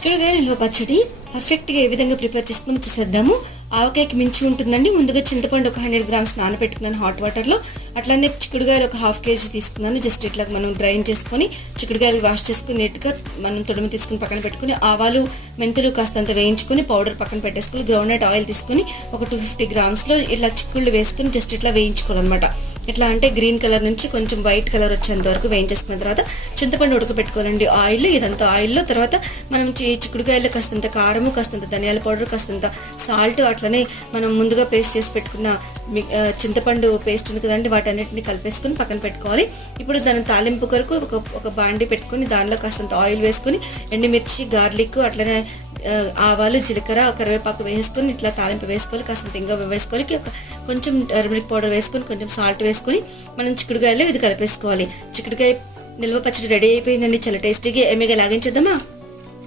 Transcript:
చిక్కుడుకాయ నిల్వ పచ్చడి పర్ఫెక్ట్గా ఏ విధంగా ప్రిపేర్ చేసుకుని చూసేద్దాము. ఆవకాయకి మించి ఉంటుందండి. ముందుగా చింతపండు ఒక 100 గ్రామ్స్ నానబెట్టుకున్నాను హాట్ వాటర్లో. అట్లానే చిక్కుడుకాయలు ఒక 1/2 kg తీసుకున్నాను. జస్ట్ ఇట్లా మనం డ్రైన్ చేసుకొని చిక్కుడుకాయలు వాష్ చేసుకుని నీట్గా మనం తొడిమి తీసుకుని పక్కన పెట్టుకుని ఆవాలు మెంతులు కాస్తంత వేయించుకొని పౌడర్ పక్కన పెట్టేసుకుని గ్రౌండ్నట్ ఆయిల్ తీసుకొని ఒక 250 గ్రామ్స్లో ఇట్లా చిక్కుళ్ళు వేసుకుని జస్ట్ ఇట్లా వేయించుకోవాలన్నమాట. ఎట్లా అంటే గ్రీన్ కలర్ నుంచి కొంచెం వైట్ కలర్ వచ్చేంత వరకు వేయించేసుకున్న తర్వాత చింతపండు ఉడకపెట్టుకోవాలండి ఆయిల్. ఇదంతా ఆయిల్లో తర్వాత మనం చిక్కుడుకాయలు కాస్తంత కారము, కాస్తంత ధనియాల పౌడర్, కాస్తంత సాల్ట్, అట్లనే మనం ముందుగా పేస్ట్ చేసి పెట్టుకున్న చింతపండు పేస్ట్ ఉంది కదండి, వాటన్నిటిని కలిపేసుకుని పక్కన పెట్టుకోవాలి. ఇప్పుడు దాని తాలింపు కొరకు ఒక బాండి పెట్టుకుని దానిలో కాస్తంత ఆయిల్ వేసుకుని ఎండుమిర్చి, గార్లిక్, అట్లనే ఆవాలు, జీలకర్ర, కరివేపాకు వేసుకొని ఇట్లా తాలింపు వేసుకోవాలి. కాస్తంత ఇంగ వేసుకోవాలి, కొంచెం టర్మరిక్ పౌడర్ వేసుకొని కొంచెం సాల్ట్ వేసుకొని మనం చిక్కుడుకాయలో ఇది కలిపేసుకోవాలి. చిక్కుడుకాయ నిల్వ పచ్చడి రెడీ అయిపోయిందండి. చాలా టేస్టీగా ఎమ్మిగా లాగించేద్దామా.